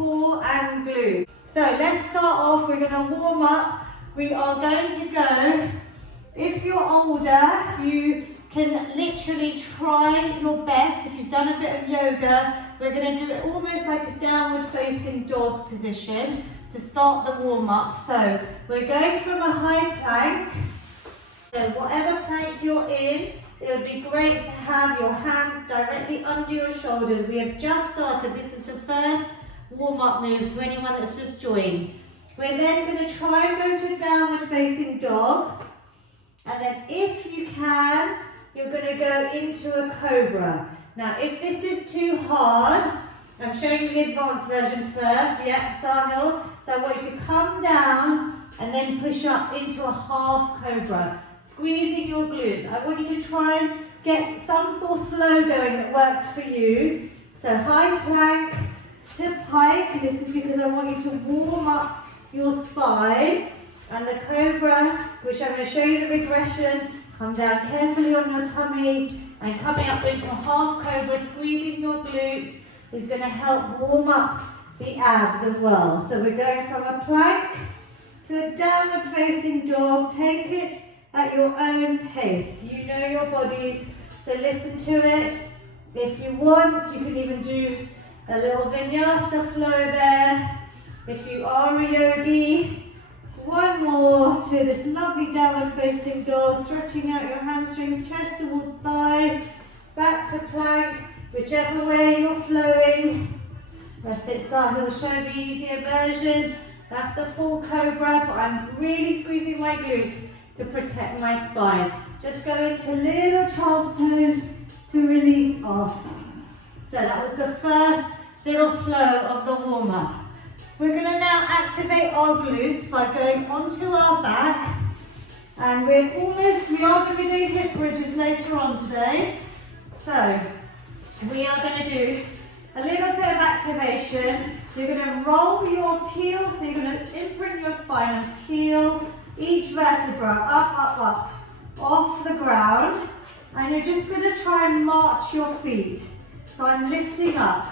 core and glutes. So let's start off, we're going to warm up. We are going to go, if you're older, you can literally try your best. If you've done a bit of yoga, we're going to do it almost like a downward facing dog position to start the warm up. So we're going from a high plank. So whatever plank you're in, it would be great to have your hands directly under your shoulders. We have just started. This is the first warm-up move to anyone that's just joined. We're then going to try and go to a downward facing dog. And then if you can, you're going to go into a cobra. Now if this is too hard, I'm showing you the advanced version first. Yeah, Sahil. So I want you to come down and then push up into a half cobra. Squeezing your glutes. I want you to try and get some sort of flow going that works for you. So high plank to pike. This is because I want you to warm up your spine. And the cobra, which I'm going to show you the regression. Come down carefully on your tummy and coming up into a half cobra, squeezing your glutes is going to help warm up the abs as well. So we're going from a plank to a downward facing dog. Take it at your own pace. You know your bodies, so listen to it. If you want, you can even do a little vinyasa flow there. If you are a yogi, one more to this lovely downward facing dog, stretching out your hamstrings, chest towards thigh, back to plank, whichever way you're flowing. That's it, Sahil will show the easier version. That's the full cobra, but I'm really squeezing my glutes to protect my spine. Just go into little child's pose to release off. So that was the first little flow of the warm-up. We're going to now activate our glutes by going onto our back. And we are going to be doing hip bridges later on today. So we are going to do a little bit of activation. You're going to roll your peel, so you're going to imprint your spine and peel each vertebra up, off the ground. And you're just going to try and march your feet. So I'm lifting up.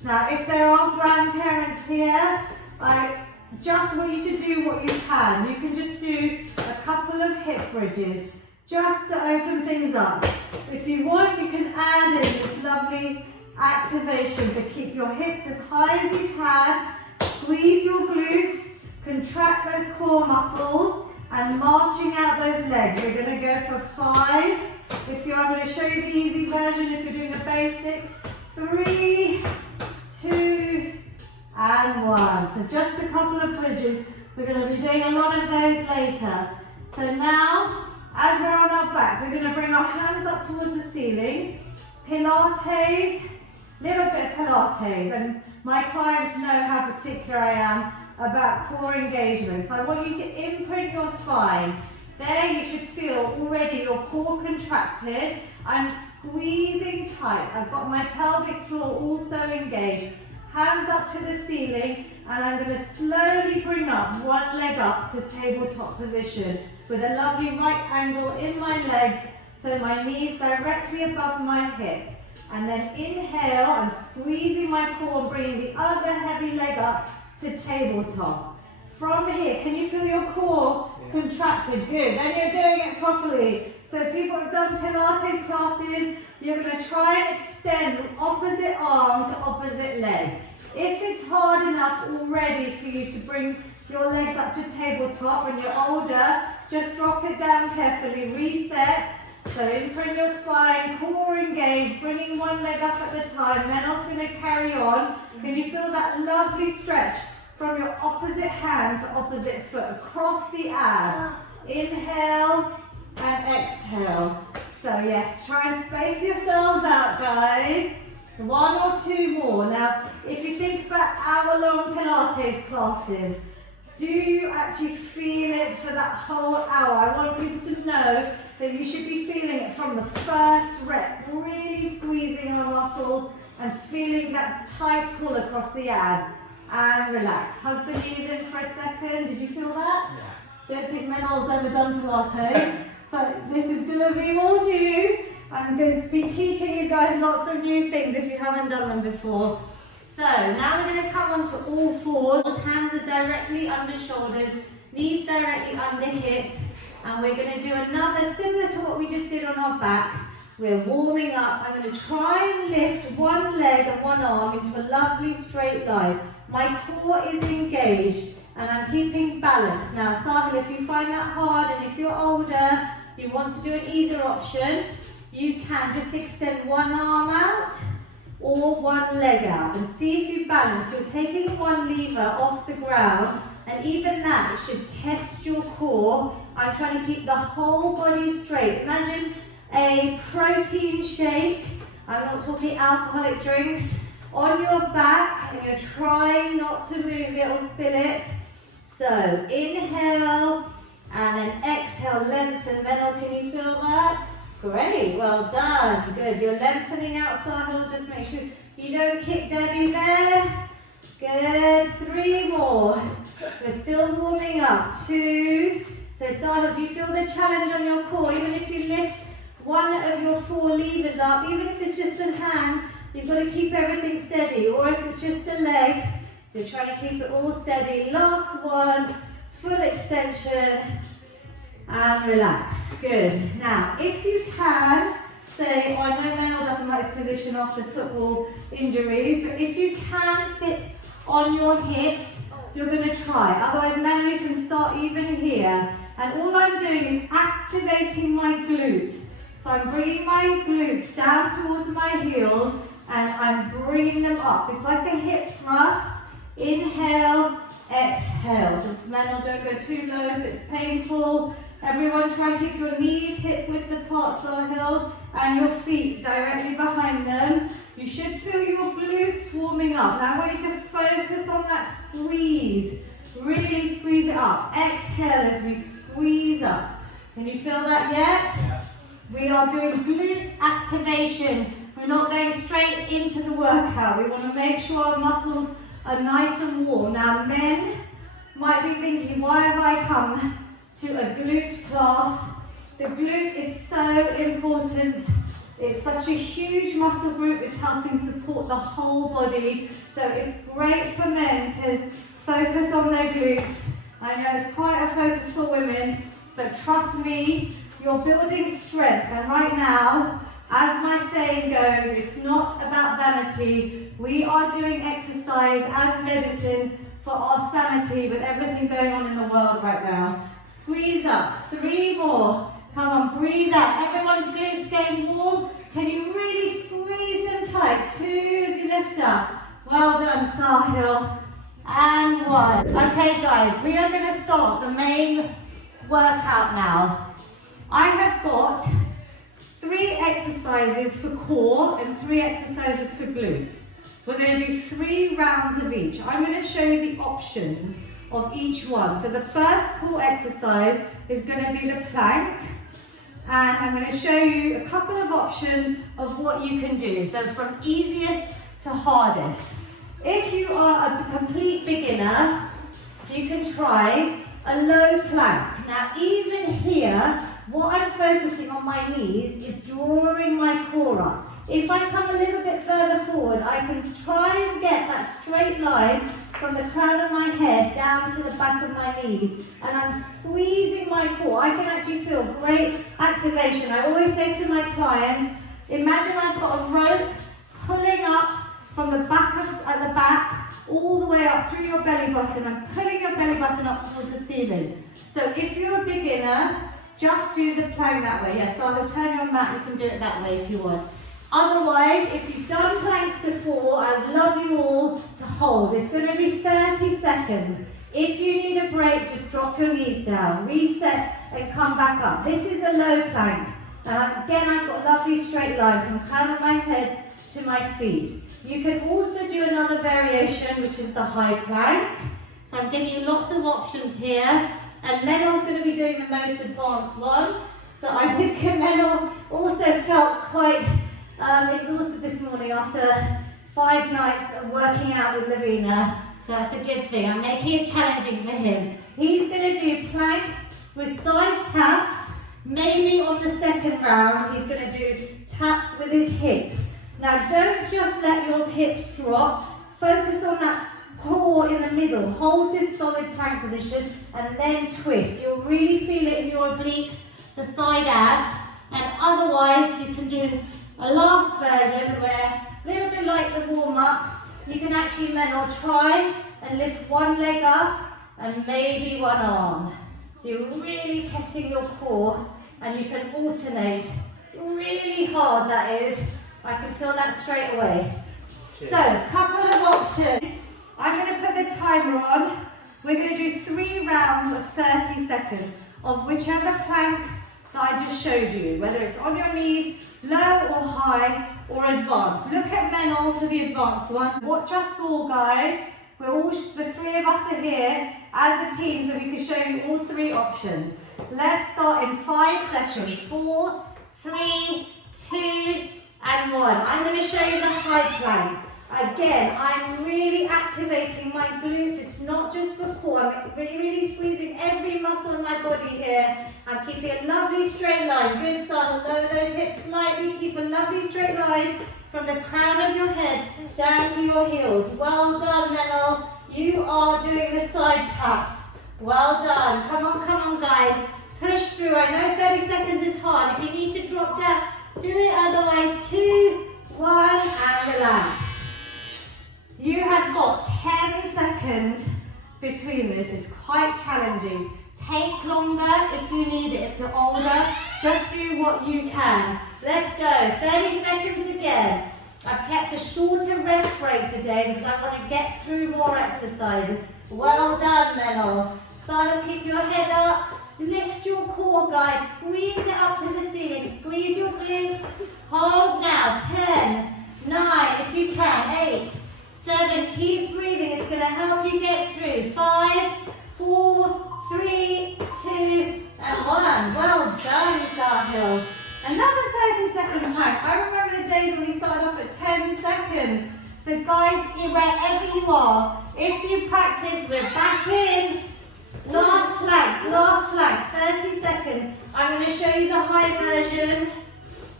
Now, if there are grandparents here, I just want you to do what you can. You can just do a couple of hip bridges just to open things up. If you want, you can add in this lovely activation. So keep your hips as high as you can, squeeze your glutes, contract those core muscles, and marching out those legs. We're going to go for 5. I'm going to show you the easy version if you're doing the basic. 3, 2, and 1. So just a couple of bridges. We're going to be doing a lot of those later. So now, as we're on our back, we're going to bring our hands up towards the ceiling. Pilates, little bit of Pilates. And my clients know how particular I am about core engagement. So I want you to imprint your spine. There you should feel already your core contracted. I'm squeezing tight. I've got my pelvic floor also engaged. Hands up to the ceiling, and I'm going to slowly bring up one leg up to tabletop position with a lovely right angle in my legs, so my knees directly above my hip. And then inhale, I'm squeezing my core, bringing the other heavy leg up to tabletop. From here, can you feel your core contracted? Good, then you're doing it properly. So if people have done Pilates classes, you're going to try and extend opposite arm to opposite leg. If it's hard enough already for you to bring your legs up to tabletop when you're older, just drop it down carefully, reset. So imprint your spine, core engaged, bringing one leg up at the time. Menel's going to carry on. Can you feel that lovely stretch from your opposite hand to opposite foot across the abs? Inhale and exhale. So yes, try and space yourselves out, guys. 1 or 2 more. Now, if you think about hour-long Pilates classes, do you actually feel it for that whole hour? I want people to know that you should be feeling it from the first rep, really squeezing our muscles and feeling that tight pull across the abs. And relax. Hug the knees in for a second. Did you feel that? Yeah. Don't think Menel's ever done Pilates, but this is going to be all new. I'm going to be teaching you guys lots of new things if you haven't done them before. So now we're going to come onto all fours. Hands are directly under shoulders, knees directly under hips. And we're going to do another similar to what we just did on our back. We're warming up. I'm going to try and lift one leg and one arm into a lovely straight line. My core is engaged and I'm keeping balance. Now, Sahil, if you find that hard and if you're older, you want to do an easier option, you can just extend one arm out or one leg out and see if you balance. You're taking one lever off the ground and even that should test your core. I'm trying to keep the whole body straight. Imagine a protein shake. I'm not talking alcoholic drinks. On your back and you're trying not to move it or spill it. So inhale and then exhale, lengthen. Menel, can you feel that? Great, well done. Good, you're lengthening out, Sahil. Just make sure you don't kick daddy there. Good, 3 more. We're still warming up. 2. So Sahil, do you feel the challenge on your core? Even if you lift one of your 4 levers up, even if it's just a hand, you've got to keep everything steady. Or if it's just a leg, you're trying to keep it all steady. Last one, full extension and relax. Good. Now, if you can, say, I know Menel doesn't like this position after football injuries, but if you can sit on your hips, you're going to try. Otherwise, Menel, you can start even here. And all I'm doing is activating my glutes. So I'm bringing my glutes down towards my heels and I'm bringing them up. It's like a hip thrust. Inhale, exhale. So Menel, don't go too low if it's painful. Everyone try and keep your knees hip width apart, Sahil, and your feet directly behind them. You should feel your glutes warming up. Now I want you to focus on that squeeze. Really squeeze it up. Exhale as we squeeze up. Can you feel that yet? Yeah. We are doing glute activation. We're not going straight into the workout. We want to make sure our muscles are nice and warm. Now men might be thinking, why have I come to a glute class? The glute is so important. It's such a huge muscle group. It's helping support the whole body. So it's great for men to focus on their glutes. I know it's quite a focus for women, but trust me, you're building strength. And right now, as my saying goes, it's not about vanity. We are doing exercise as medicine for our sanity with everything going on in the world right now. Squeeze up. 3 more. Come on, breathe out. Everyone's glutes getting warm. Can you really squeeze them tight? 2 as you lift up. Well done, Sahil. And 1. Okay, guys, we are going to start the main workout now. I have got 3 exercises for core and 3 exercises for glutes. We're going to do 3 rounds of each. I'm going to show you the options of each one. So the first core exercise is going to be the plank. And I'm going to show you a couple of options of what you can do. So from easiest to hardest. If you are a complete beginner, you can try a low plank. Now even here, what I'm focusing on my knees is drawing my core up. If I come a little bit further forward, I can try and get that straight line from the crown of my head down to the back of my knees. And I'm squeezing my core. I can actually feel great activation. I always say to my clients, imagine I've got a rope pulling up from the back at the back, all the way up through your belly button. I'm pulling your belly button up towards the ceiling. So if you're a beginner, just do the plank that way. Yes, so I will turn your mat, you can do it that way if you want. Otherwise, if you've done planks before, I'd love you all to hold. It's going to be 30 seconds. If you need a break, just drop your knees down, reset and come back up. This is a low plank. Now again, I've got a lovely straight line from the crown of my head to my feet. You can also do another variation, which is the high plank. So I'm giving you lots of options here. And Menel's going to be doing the most advanced one. So I think Menel also felt quite exhausted this morning after 5 nights of working out with Lavina. So that's a good thing. I'm making it challenging for him. He's going to do planks with side taps. Maybe on the second round, he's going to do taps with his hips. Now don't just let your hips drop. Focus on that core in middle. Hold this solid plank position and then twist. You'll really feel it in your obliques, the side abs, and otherwise you can do a last version where, a little bit like the warm-up, you can actually try and lift one leg up and maybe one arm. So you're really testing your core and you can alternate really hard, that is. I can feel that straight away. So, couple of options. I'm going to put the timer on. We're going to do 3 rounds of 30 seconds of whichever plank that I just showed you, whether it's on your knees, low or high, or advanced. Look at Menol for the advanced one. Watch us all, guys. We're all, the 3 of us are here as a team, so we can show you all 3 options. Let's start in 5 seconds. 4, 3, 2, and 1. I'm going to show you the high plank. Again, I'm really activating my glutes. It's not just for core. I'm really squeezing every muscle in my body here. I'm keeping a lovely straight line. Good, Sahil. Lower those hips slightly. Keep a lovely straight line from the crown of your head down to your heels. Well done, Menol. You are doing the side taps. Well done. Come on, guys. Push through. I know 30 seconds is hard. If you need to drop down, do it. Otherwise, 2, 1, and relax. You have got 10 seconds between this. It's quite challenging. Take longer if you need it. If you're older, just do what you can. Let's go. 30 seconds again. I've kept a shorter rest break today because I want to get through more exercises. Well done, Menol. So keep your head up. Lift your core, guys. Squeeze it up to the ceiling. Squeeze your glutes. Hold now. 10, 9, if you can. 8, 7, keep breathing, it's going to help you get through. 5, 4, 3, 2, and 1. Well done, Sahil. Another 30-second plank. I remember the days when we started off at 10 seconds. So guys, wherever you are, if you practice, we're back in. Last plank, 30 seconds. I'm going to show you the high version.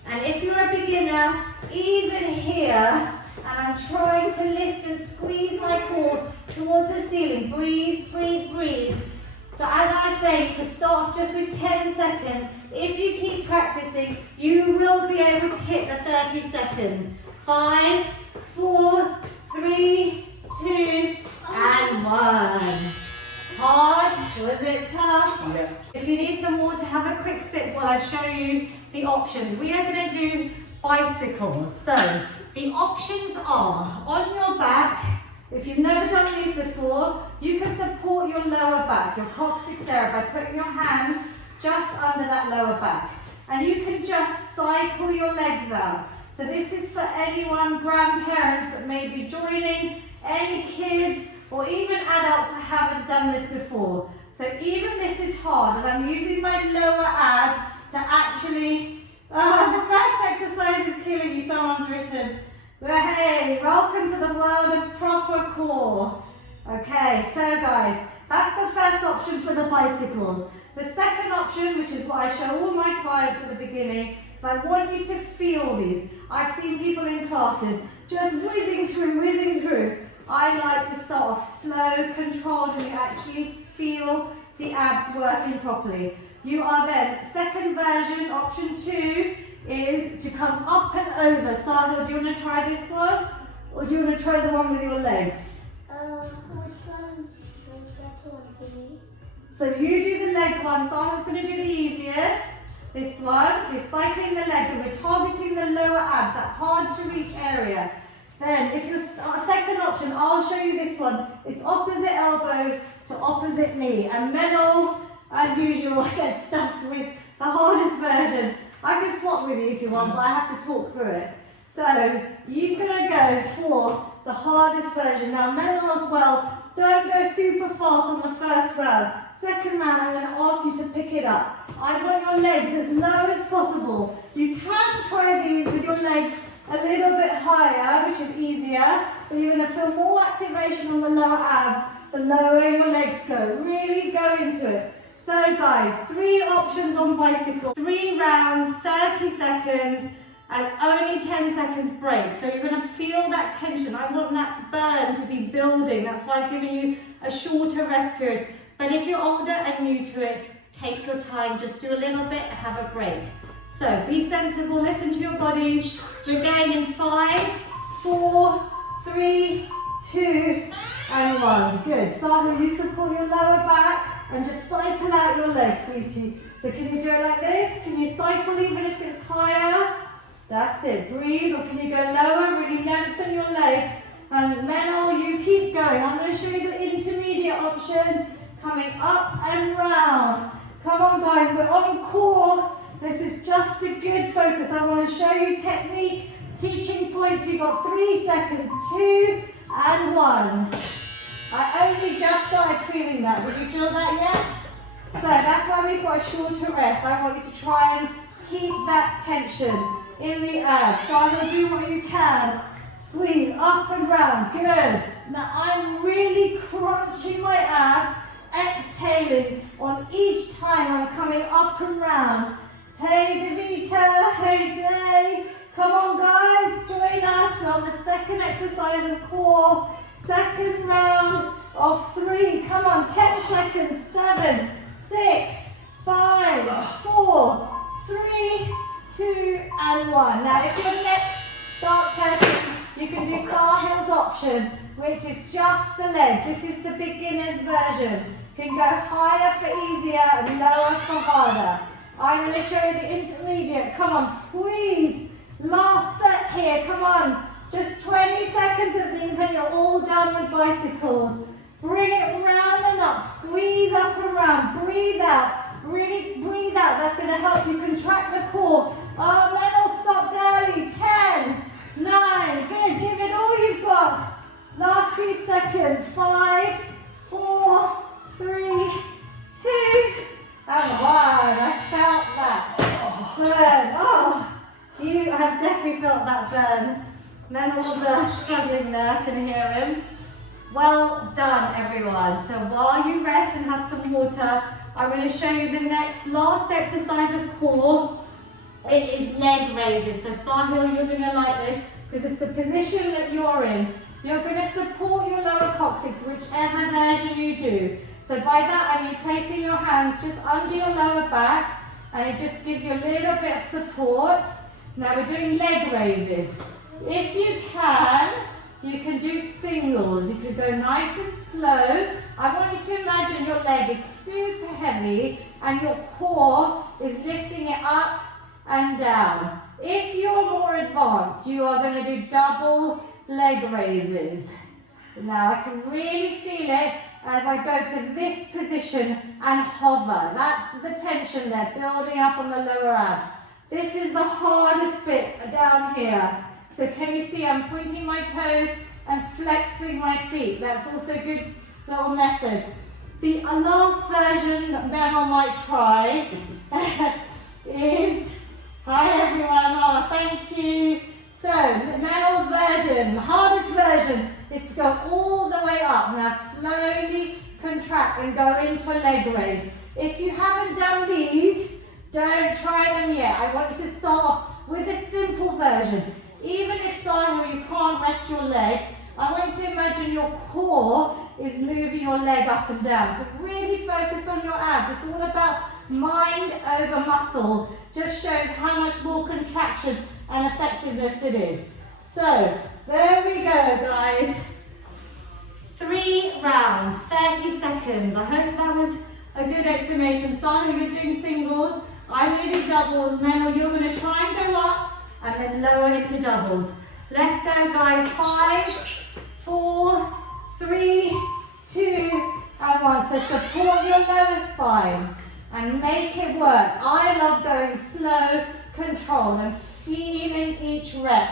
And if you're a beginner, even here, and I'm trying to lift and squeeze my core towards the ceiling. Breathe, breathe, breathe. So as I say, you can start off just with 10 seconds. If you keep practicing, you will be able to hit the 30 seconds. 5, 4, 3, 2, and 1. Hard? Was it tough? Yeah. If you need some water, have a quick sip while I show you the options. We are going to do bicycles. So the options are on your back. If you've never done these before, you can support your lower back, your coccyx area, by putting your hands just under that lower back. And you can just cycle your legs out. So this is for anyone, grandparents that may be joining, any kids, or even adults that haven't done this before. So even this is hard, and I'm using my lower abs to actually, the first exercise is killing you, someone's written. Hey, welcome to the world of proper core. Okay, so guys, that's the first option for the bicycle. The second option, which is what I show all my clients at the beginning, is I want you to feel these. I've seen people in classes just whizzing through. I like to start off slow, controlled, and you actually feel the abs working properly. You are then, second version, option 2, is to come up and over. Sahil, do you want to try this one? Or do you want to try the one with your legs? Which one is the better one for me? So you do the leg one. Sahil's going to do the easiest. This one. So you're cycling the legs and we're targeting the lower abs, that hard to reach area. Then if your second option, I'll show you this one. It's opposite elbow to opposite knee. And Menol, as usual, gets stuffed with the hardest version. I can swap with you if you want, but I have to talk through it. So he's going to go for the hardest version. Now Menol as well, don't go super fast on the first round. Second round, I'm going to ask you to pick it up. I want your legs as low as possible. You can try these with your legs a little bit higher, which is easier, but you're going to feel more activation on the lower abs the lower your legs go. Really go into it. So guys, 3 options on bicycle, 3 rounds, 30 seconds. and only 10 seconds break. So you're going to feel that tension. I want that burn to be building. That's why I've given you a shorter rest period. But if you're older and new to it, take your time, just do a little bit, have a break. So be sensible, listen to your bodies. We're going in 5, 4, 3, 2, and 1. Good. Sahil, you support your lower back and just cycle out your legs, sweetie. So can you do it like this? Can you cycle even if it's higher? That's it. Breathe, or can you go lower? Really lengthen your legs. And Menel, you keep going. I'm going to show you the intermediate option. Coming up and round. Come on, guys. We're on core. This is just a good focus. I want to show you technique, teaching points. You've got 3 seconds. 2 and 1. I only just started feeling that. Did you feel that yet? So that's why we've got a shorter rest. I want you to try and keep that tension in the abs. So I will do what you can. Squeeze up and round. Good. Now I'm really crunching my abs, exhaling on each time I'm coming up and round. Hey Davita, hey Jay. Come on guys, join us. We're on the second exercise of core. Second round of 3. Come on, 10 seconds. 7, 6, 5, 4, 3, 2, and 1. Now if your neck starts hurting, you can do Sahil's option, which is just the legs. This is the beginner's version. Can go higher for easier and lower for harder. I'm going to show you the intermediate. Come on, squeeze. Last set here, come on. Just 20 seconds of these and you're all done with bicycles. Bring it round and up. Squeeze up and round. Breathe out. Really breathe out. That's going to help you contract the core. Oh, Menel stopped early. 10, 9. Good. Give it all you've got. Last few seconds. 5, 4, 3, 2, and 1. I felt that burn. Oh, you have definitely felt that burn. Menel's struggling there, I can hear him. Well done, everyone. So while you rest and have some water, I'm going to show you the last exercise of core. It is leg raises. So Sahil, you're going to like this because it's the position that you're in. You're going to support your lower coccyx, whichever version you do. So by that I mean placing your hands just under your lower back, and it just gives you a little bit of support. Now we're doing leg raises. If you can do singles. You can go nice and slow. I want you to imagine your leg is super heavy and your core is lifting it up and down. If you're more advanced, you are going to do double leg raises. Now I can really feel it as I go to this position and hover. That's the tension there, building up on the lower ab. This is the hardest bit down here. So can you see I'm pointing my toes and flexing my feet? That's also a good little method. The last version that Menel might try is, hi everyone, oh thank you. So Menel's version, the hardest version, is to go all the way up. Now slowly contract and go into a leg raise. If you haven't done these, don't try them yet. I want you to start off with a simple version. Even if Sahil, you can't rest your leg, I want you to imagine your core is moving your leg up and down. So really focus on your abs. It's all about mind over muscle. Just shows how much more contraction and effectiveness it is. So there we go, guys. 3 rounds, 30 seconds. I hope that was a good explanation. Sahil, you're doing singles. I'm going to do doubles. Menel, you're going to try and go up and then lower into doubles. Let's go, guys. 5, 4, 3, 2, and 1. So support your lower spine and make it work. I love going slow, control, and feeling each rep.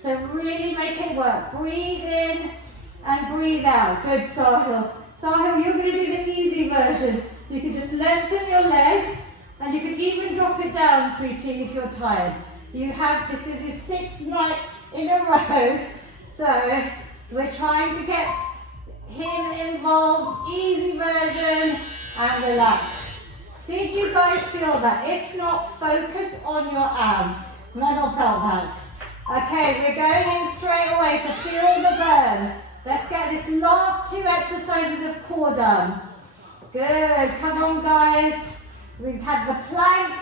So really make it work. Breathe in and breathe out. Good, Sahil. Sahil, you're going to do the easy version. You can just lengthen your leg and you can even drop it down, sweetie, if you're tired. You have, this is your 6th night in a row. So we're trying to get him involved. Easy version and relax. Did you guys feel that? If not, focus on your abs. Metal felt that. Okay, we're going in straight away to feel the burn. Let's get this last 2 exercises of core done. Good, come on guys. We've had the plank,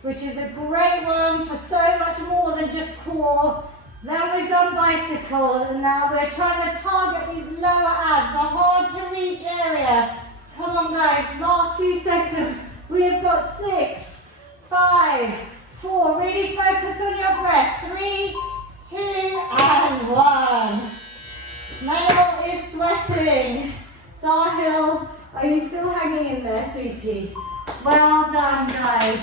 which is a great one for so much more than just core. Then we've done bicycle, and now we're trying to target these lower abs, a hard to reach area. Come on guys, last few seconds. We have got 6, 5, 4. Really focus on your breath. 3, 2, and 1. Mel is sweating. Sahil, are you still hanging in there, sweetie? Well done, guys.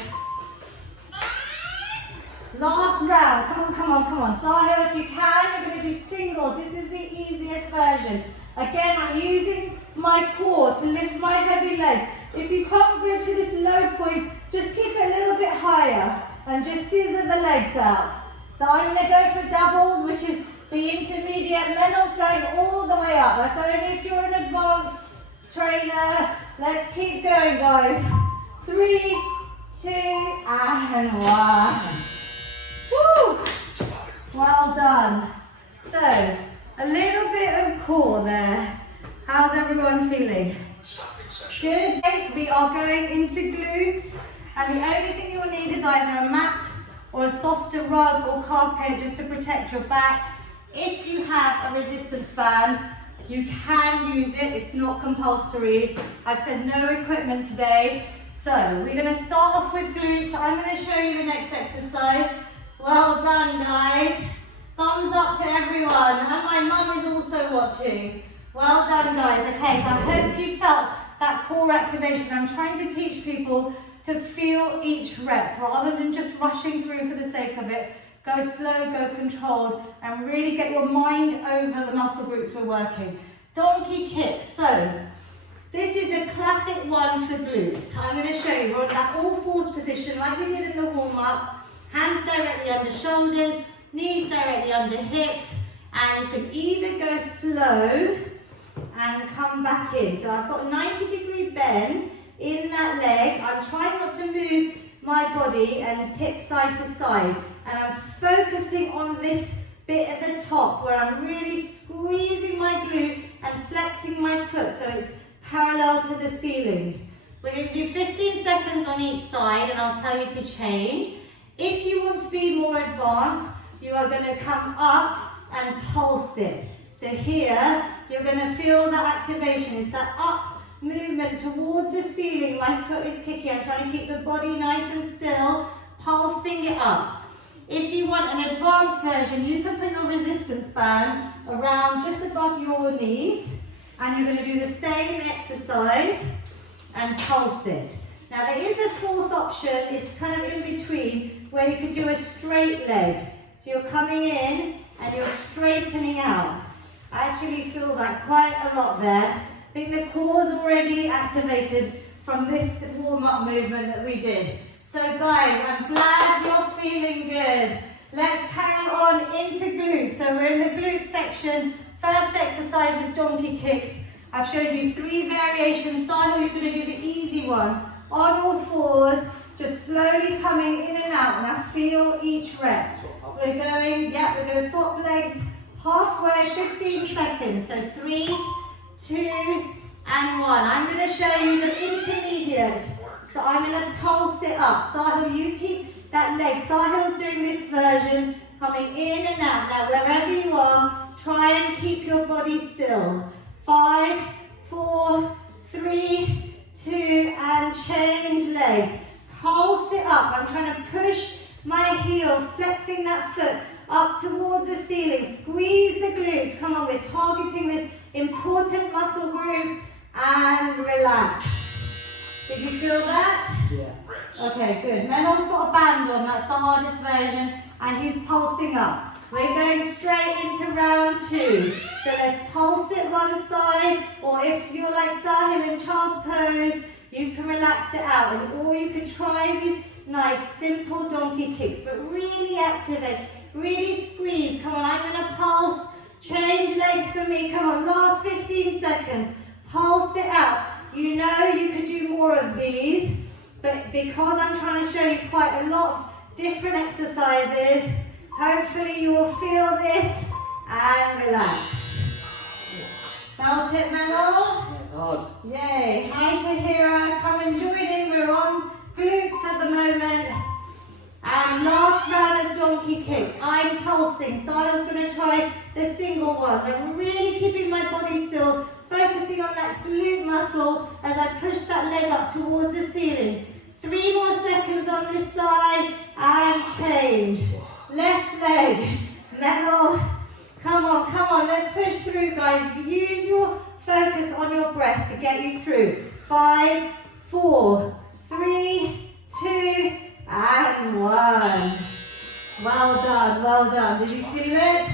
Last round. Come on, come on, come on. Sahil, if you can, you're going to do singles. This is the easiest version. Again, I'm using my core to lift my heavy leg. If you can't go to this low point, just keep it a little bit higher and just scissor the legs out. So I'm going to go for doubles, which is the intermediate. Menel's going all the way up. That's only if you're an advanced trainer. Let's keep going, guys. 3, 2, and 1. Woo! Well done. So, a little bit of core there. How's everyone feeling? Good. We are going into glutes, and the only thing you'll need is either a mat or a softer rug or carpet just to protect your back. If you have a resistance band, you can use it. It's not compulsory. I've said no equipment today. So, we're going to start off with glutes. I'm going to show you the next exercise. Well done, guys. Thumbs up to everyone. And my mum is also watching. Well done, guys. Okay, so I hope you felt that core activation. I'm trying to teach people to feel each rep rather than just rushing through for the sake of it. Go slow, go controlled, and really get your mind over the muscle groups we're working. Donkey kicks. So, this is a classic one for glutes. I'm going to show you. We're in that all fours position like we did in the warm-up. Hands directly under shoulders, knees directly under hips, and you can either go slow and come back in. So I've got a 90-degree bend in that leg. I'm trying not to move my body and tip side to side. And I'm focusing on this bit at the top where I'm really squeezing my glute and flexing my foot so it's parallel to the ceiling. We're going to do 15 seconds on each side, and I'll tell you to change. If you want to be more advanced, you are going to come up and pulse it. So here, you're going to feel the activation. It's that up movement towards the ceiling. My foot is kicking. I'm trying to keep the body nice and still, pulsing it up. If you want an advanced version, you can put your resistance band around just above your knees, and you're going to do the same exercise and pulse it. Now there is a fourth option, it's kind of in between, where you could do a straight leg. So you're coming in and you're straightening out. I actually feel that quite a lot there. I think the core's already activated from this warm-up movement that we did. So guys, I'm glad you're feeling good. Let's carry on into glutes. So we're in the glute section. First exercise is donkey kicks. I've showed you 3 variations. Sahil, you're going to do the easy one. On all fours, just slowly coming in and out, and I feel each rep. We're going to swap legs halfway, 15 seconds. So 3, 2, and 1. I'm going to show you the intermediate. So I'm going to pulse it up. Sahil, you keep that leg. Sahil's doing this version, coming in and out. Now, wherever you are, try and keep your body still. 5, 4, 3, 2, and change legs. Pulse it up. I'm trying to push my heel, flexing that foot up towards the ceiling. Squeeze the glutes. Come on, we're targeting this important muscle group, and relax. Did you feel that? Yeah. Okay, good. Menel's got a band on. That's the hardest version, and he's pulsing up. We're going straight into round 2. So let's pulse it one side, or if you're like Sahil in child's pose, you can relax it out, or you can try these nice simple donkey kicks, but really activate, really squeeze. Come on, I'm going to pulse, change legs for me. Come on, last 15 seconds, pulse it out. You know you could do more of these, but because I'm trying to show you quite a lot of different exercises. Hopefully you will feel this and relax. Felt it, Manol? Hard. Yay. Hi Tahira, come and join in. We're on glutes at the moment. And last round of donkey kicks. I'm pulsing, so I was going to try the single ones. I'm really keeping my body still, focusing on that glute muscle as I push that leg up towards the ceiling. 3 more seconds on this side and change. Left leg. Metal. Come on, let's push through, guys. Use your focus on your breath to get you through. 5, 4, 3, 2, and 1. Well done. Did you feel it?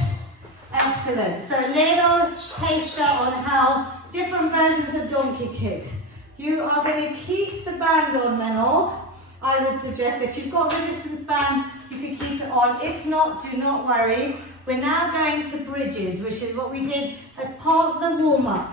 Excellent. So little taster on how different versions of donkey kicks. You are going to keep the band on, Menol. I would suggest if you've got resistance band, you can keep it on. If not, do not worry. We're now going to bridges, which is what we did as part of the warm-up.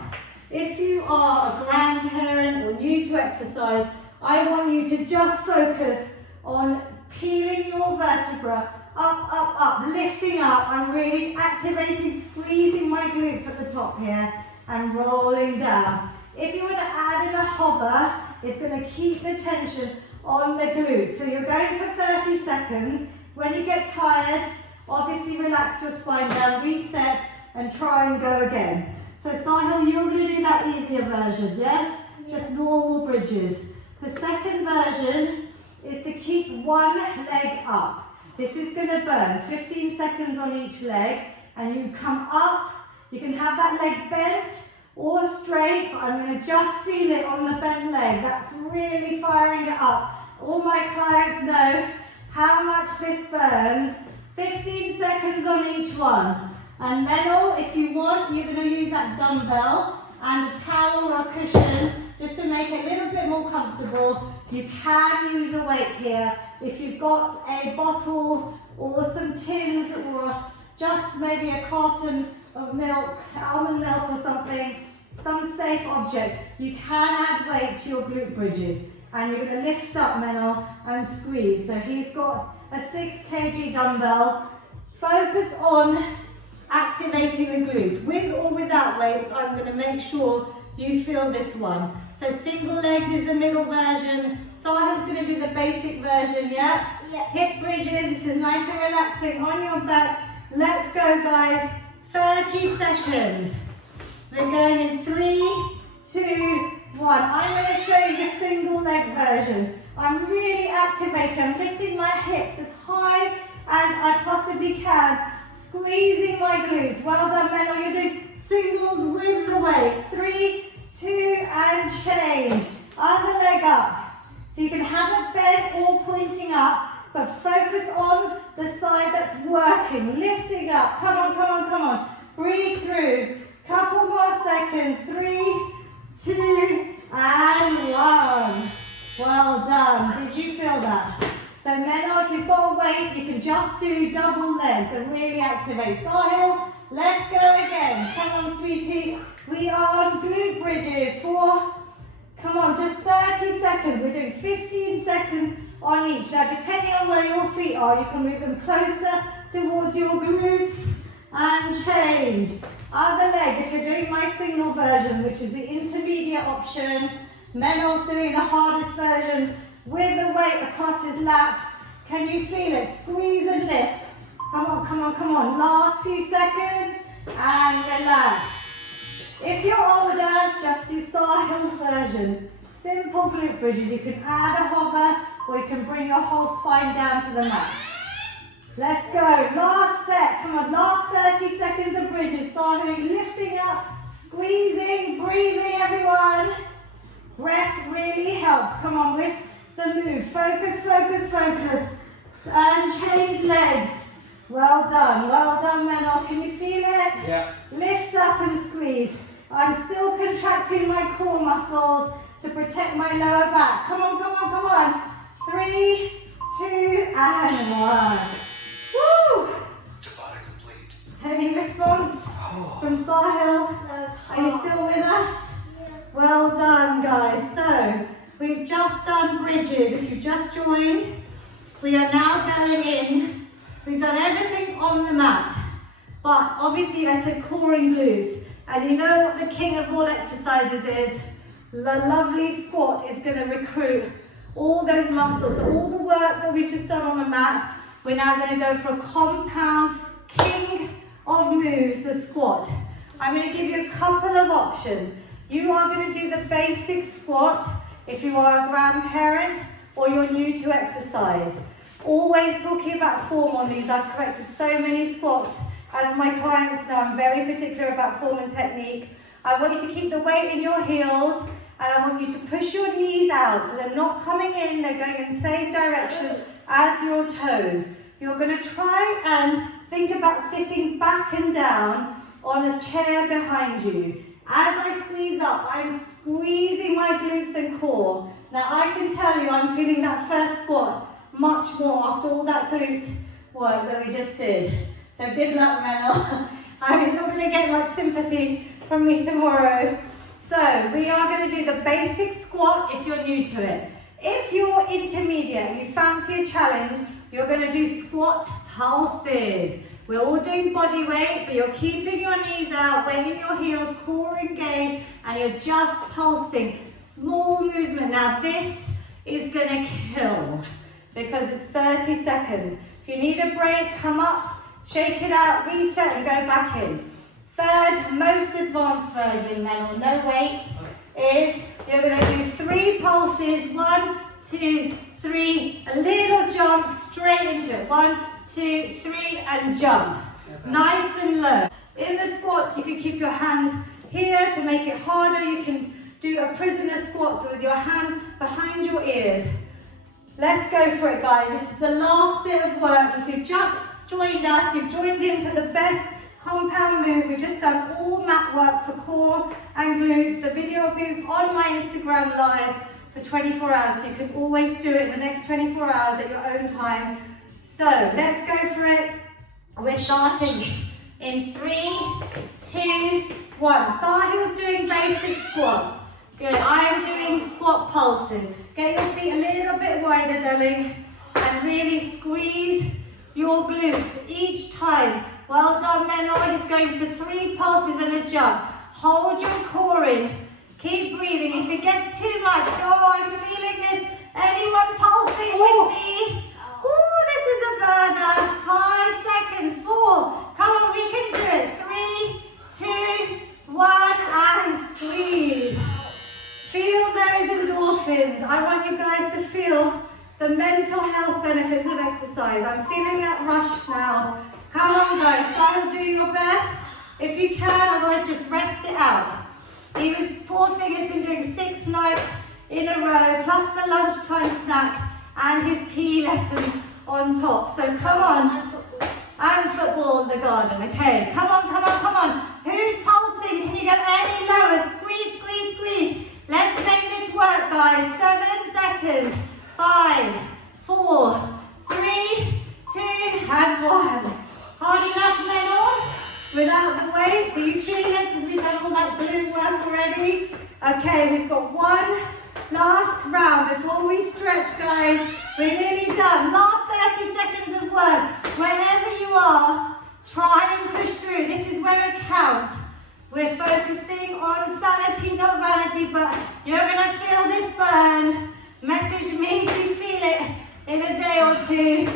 If you are a grandparent or new to exercise, I want you to just focus on peeling your vertebra up, lifting up. I'm really activating, squeezing my glutes at the top here and rolling down. If you were to add in a hover, it's going to keep the tension on the glutes. So you're going for 30 seconds. When you get tired, obviously relax your spine down, reset, and try and go again. So Sahil, you're going to do that easier version, yes? Just normal bridges. The second version is to keep one leg up. This is going to burn 15 seconds on each leg, and you come up. You can have that leg bent or straight, but I'm going to just feel it on the bent leg. That's really firing it up. All my clients know how much this burns. 15 seconds on each one. And Menel, if you want, you're going to use that dumbbell and a towel or a cushion just to make it a little bit more comfortable. You can use a weight here. If you've got a bottle or some tins or just maybe a carton of milk, almond milk or something, some safe object, you can add weight to your glute bridges. And you're going to lift up, Menel, and squeeze. So he's got a 6 kg dumbbell. Focus on activating the glutes. With or without weights, I'm going to make sure you feel this one. So single legs is the middle version. Sahil's going to do the basic version, yeah? Yeah. Hip bridges, this is nice and relaxing on your back. Let's go, guys. 30 seconds. We're going in 3, 2, 1. I'm going to show you the single leg version. I'm really activating. I'm lifting my hips as high as I possibly can. Squeezing my glutes. Well done, Menel. You're doing singles with the weight. 3, 2, and change. Other leg up. So you can have it bent or pointing up, but focus on the side that's working. Lifting up. Come on. Breathe through. Couple more seconds. 3, 2, and 1. Well done. Did you feel that? So Menel, if you've got a weight, you can just do double legs and really activate. Sahil, let's go again. Come on, sweetie. We are on glute bridges for, come on, just 30 seconds. We're doing 15 seconds on each. Now, depending on where your feet are, you can move them closer towards your glutes and change. Other leg, if you're doing my single version, which is the intermediate option. Menel's doing the hardest version with the weight across his lap. Can you feel it? Squeeze and lift. Come on. Last few seconds and relax. If you're older, just do Sahil's version. Simple glute bridges. You can add a hover or you can bring your whole spine down to the mat. Let's go. Last set. Come on. Last 30 seconds of bridges. Sahil lifting up, squeezing, breathing, everyone. Breath really helps. Come on, with the move. Focus. And change legs. Well done, Menel. Can you feel it? Yeah. Lift up and squeeze. I'm still contracting my core muscles to protect my lower back. Come on. 3, 2, and 1. Woo! Tabata complete. Any response from Sahil? Are you still with us? Well done, guys. So we've just done bridges. If you just joined, We are now going in. We've done everything on the mat, but obviously I said core and glutes. And you know what the king of all exercises is? The lovely squat is going to recruit all those muscles. So all the work that we've just done on the mat, we're now going to go for a compound king of moves, the squat. I'm going to give you a couple of options. You are going to do the basic squat if you are a grandparent or you're new to exercise. Always talking about form on these. I've corrected so many squats. As my clients know, I'm very particular about form and technique. I want you to keep the weight in your heels, and I want you to push your knees out so they're not coming in, they're going in the same direction as your toes. You're going to try and think about sitting back and down on a chair behind you. As I squeeze up, I'm squeezing my glutes and core. Now I can tell you I'm feeling that first squat much more after all that glute work that we just did. So good luck, Menel. I'm not going to get much sympathy from me tomorrow. So we are going to do the basic squat if you're new to it. If you're intermediate and you fancy a challenge, you're going to do squat pulses. We're all doing body weight, but you're keeping your knees out, weight in your heels, core engaged, and you're just pulsing. Small movement. Now this is going to kill because it's 30 seconds. If you need a break, come up, shake it out, reset and go back in. Third, most advanced version, Menel, no weight, is you're going to do 3 pulses. 1, 2, 3, a little jump straight into it. 1, 2, 3, and jump. Nice and low. In the squats, you can keep your hands here to make it harder. You can do a prisoner squat, so with your hands behind your ears. Let's go for it, guys. This is the last bit of work. If you've just joined us, you've joined in for the best compound move. We've just done all mat work for core and glutes. The video will be on my Instagram live for 24 hours, so you can always do it in the next 24 hours at your own time. So let's go for it. We're starting in 3, 2, 1. Sahil's doing basic squats. Good. I am doing squat pulses. Get your feet a little bit wider, darling, and really squeeze your glutes each time. Well done, Menel. He's going for 3 pulses and a jump. Hold your core in. Keep breathing. If it gets too much, oh, I'm feeling this. Anyone pulsing with me? Ooh, this is a burner. 5 seconds. 4. Come on, we can do it. 3, 2, 1, and squeeze. Feel those endorphins. I want you guys to feel the mental health benefits of exercise. I'm feeling that rush now. Come on, guys. So do your best if you can, otherwise just rest it out. Poor thing, has been doing 6 nights in a row, plus the lunchtime snack and his PE lessons on top. So come on. And football in the garden. Okay, come on, come on, come on. Who's pulsing? Can you go any lower? Squeeze, squeeze, squeeze. Let's make this work, guys. 7 seconds. 5, 4, 3, 2, and 1. Hard enough, Menel? Without the weight, do you feel it? Because we've done all that glute work already. Okay, we've got 1 last round before we stretch, guys. We're nearly done. Last 30 seconds of work. Wherever you are, try and push through. This is where it counts. We're focusing on sanity, not vanity, but you're going to feel this burn. Message me if you feel it in a day or 2.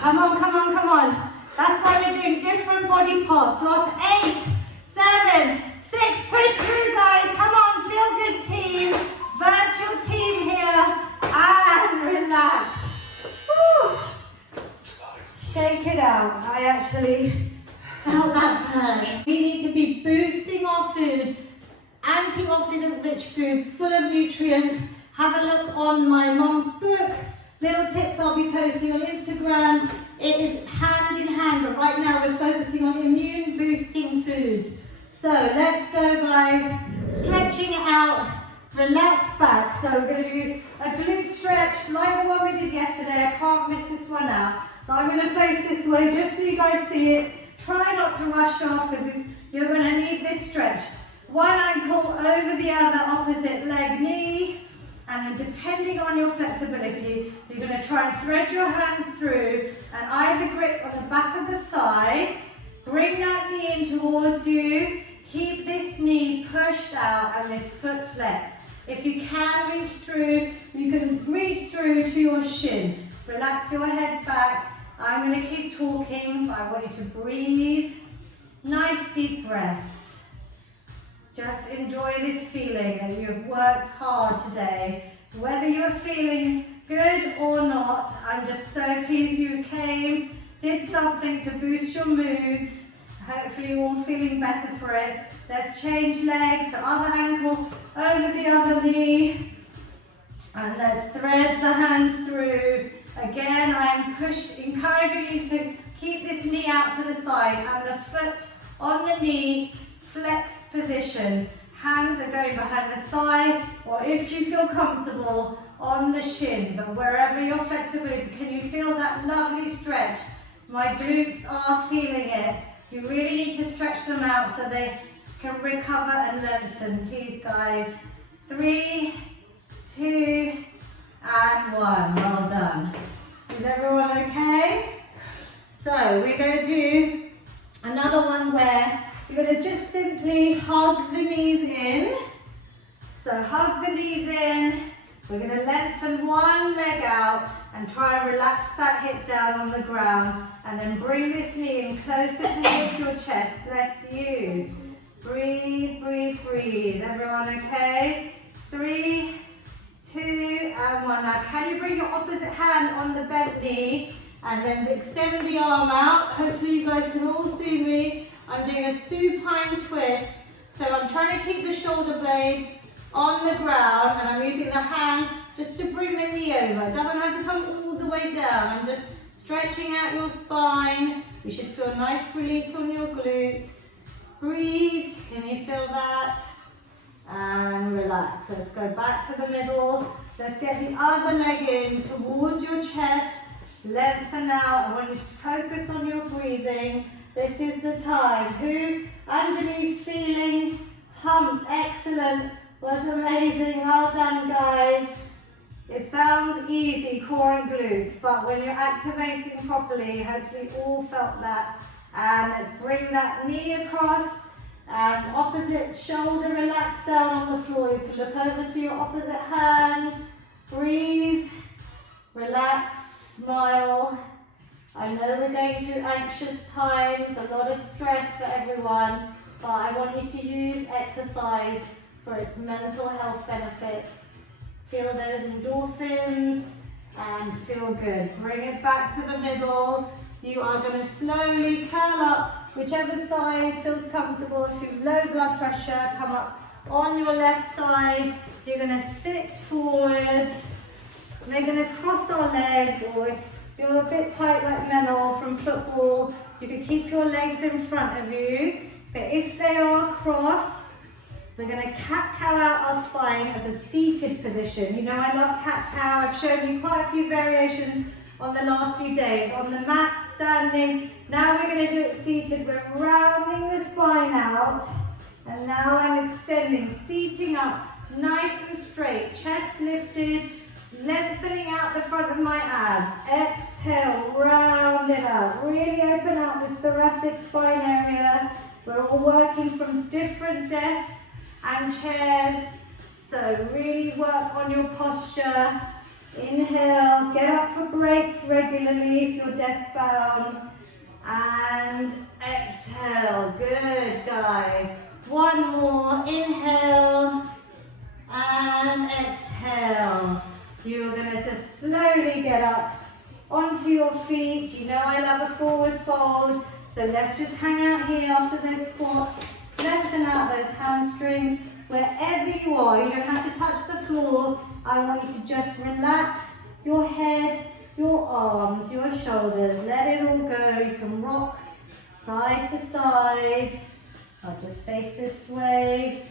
Come on, come on, come on. That's why we're doing different body parts. Last 8, 7, 6. Push through, guys. Come on, feel good, team. Virtual team here. And relax. Woo. Shake it out. I actually felt that burn. We need to be boosting our food. Antioxidant-rich foods, full of nutrients. Have a look on my mum's book. Little tips I'll be posting on Instagram. It is hand in hand, but right now we're focusing on immune boosting foods. So let's go, guys. Stretching it out, relax back. So we're going to do a glute stretch like the one we did yesterday. I can't miss this one out. So I'm going to face this way just so you guys see it. Try not to rush off because you're going to need this stretch. One ankle over the other, opposite leg, knee And then depending on your flexibility, you're going to try and thread your hands through and either grip on the back of the thigh, bring that knee in towards you, keep this knee pushed out and this foot flexed. If you can reach through, you can reach through to your shin. Relax your head back. I'm going to keep talking, but I want you to breathe. Nice deep breaths. Just enjoy this feeling that you have worked hard today. Whether you're feeling good or not, I'm just so pleased you came, did something to boost your moods. Hopefully you're all feeling better for it. Let's change legs, so other ankle over the other knee. And let's thread the hands through. Again, I'm encouraging you to keep this knee out to the side and the foot on the knee, flexed position. Hands are going behind the thigh, or if you feel comfortable, on the shin. But wherever your flexibility, can you feel that lovely stretch? My glutes are feeling it. You really need to stretch them out so they can recover and lengthen. Please, guys. 3, 2, and 1. Well done. Is everyone okay? So we're going to do another one where you're going to just simply hug the knees in. So hug the knees in. We're going to lengthen one leg out and try and relax that hip down on the ground. And then bring this knee in closer towards your chest. Bless you. Breathe, breathe, breathe. Everyone okay? 3, 2, and 1. Now, can you bring your opposite hand on the bent knee and then extend the arm out? Hopefully you guys can all see me. I'm doing a supine twist. So I'm trying to keep the shoulder blade on the ground and I'm using the hand just to bring the knee over. It doesn't have to come all the way down. I'm just stretching out your spine. You should feel a nice release on your glutes. Breathe. Can you feel that? And relax. Let's go back to the middle. Let's get the other leg in towards your chest. Lengthen out. I want you to focus on your breathing. This is the time. Who underneath feeling humped? Excellent. Was amazing. Well done, guys. It sounds easy, core and glutes, but when you're activating properly, hopefully you all felt that. And let's bring that knee across. And opposite shoulder relax down on the floor. You can look over to your opposite hand. Breathe. Relax. Smile. I know we're going through anxious times, a lot of stress for everyone, but I want you to use exercise for its mental health benefits. Feel those endorphins and feel good. Bring it back to the middle. You are going to slowly curl up whichever side feels comfortable. If you have low blood pressure, come up on your left side. You're going to sit forwards. We're going to cross our legs, or if you're a bit tight like Menel from football, you can keep your legs in front of you. But if they are crossed, we're going to cat-cow out our spine as a seated position. You know I love cat-cow. I've shown you quite a few variations on the last few days. On the mat, standing. Now we're going to do it seated. We're rounding the spine out. And now I'm extending, seating up, nice and straight. Chest lifted, lengthening out the front of my abs. Exhale, round it out. Really open out this thoracic spine area. We're all working from different desks and chairs. So really work on your posture. Inhale, get up for breaks regularly if you're desk bound. And exhale. Good, guys. One more. Inhale and exhale. You're going to just slowly get up onto your feet. You know I love a forward fold. So let's just hang out here after those squats. Lengthen out those hamstrings. Wherever you are, you don't have to touch the floor. I want you to just relax your head, your arms, your shoulders. Let it all go. You can rock side to side. I'll just face this way.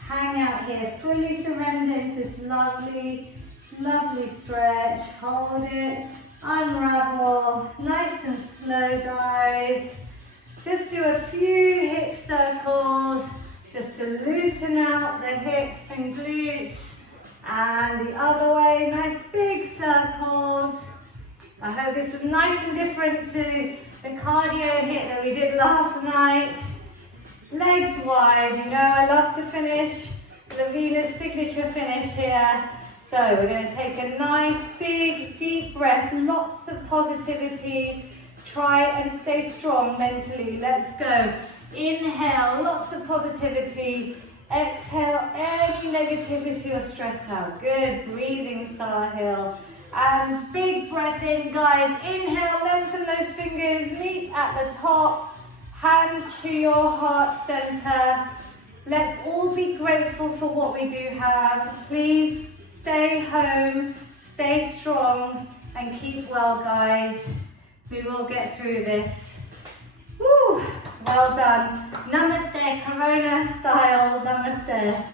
Hang out here. Fully surrender into this lovely, lovely stretch. Hold it. Unravel. Nice and slow, guys. Just do a few hip circles just to loosen out the hips and glutes. And the other way, nice big circles. I hope this was nice and different to the cardio hit that we did last night. Legs wide, you know I love to finish Lavina's signature finish here. So we're going to take a nice big deep breath, lots of positivity. Try and stay strong mentally. Let's go. Inhale, lots of positivity. Exhale any negativity or stress out. Good, breathing Sahil. And big breath in, guys. Inhale, lengthen those fingers, meet at the top. Hands to your heart center. Let's all be grateful for what we do have. Please stay home, stay strong, and keep well, guys. We will get through this. Woo! Well done. Namaste, Corona style. Namaste.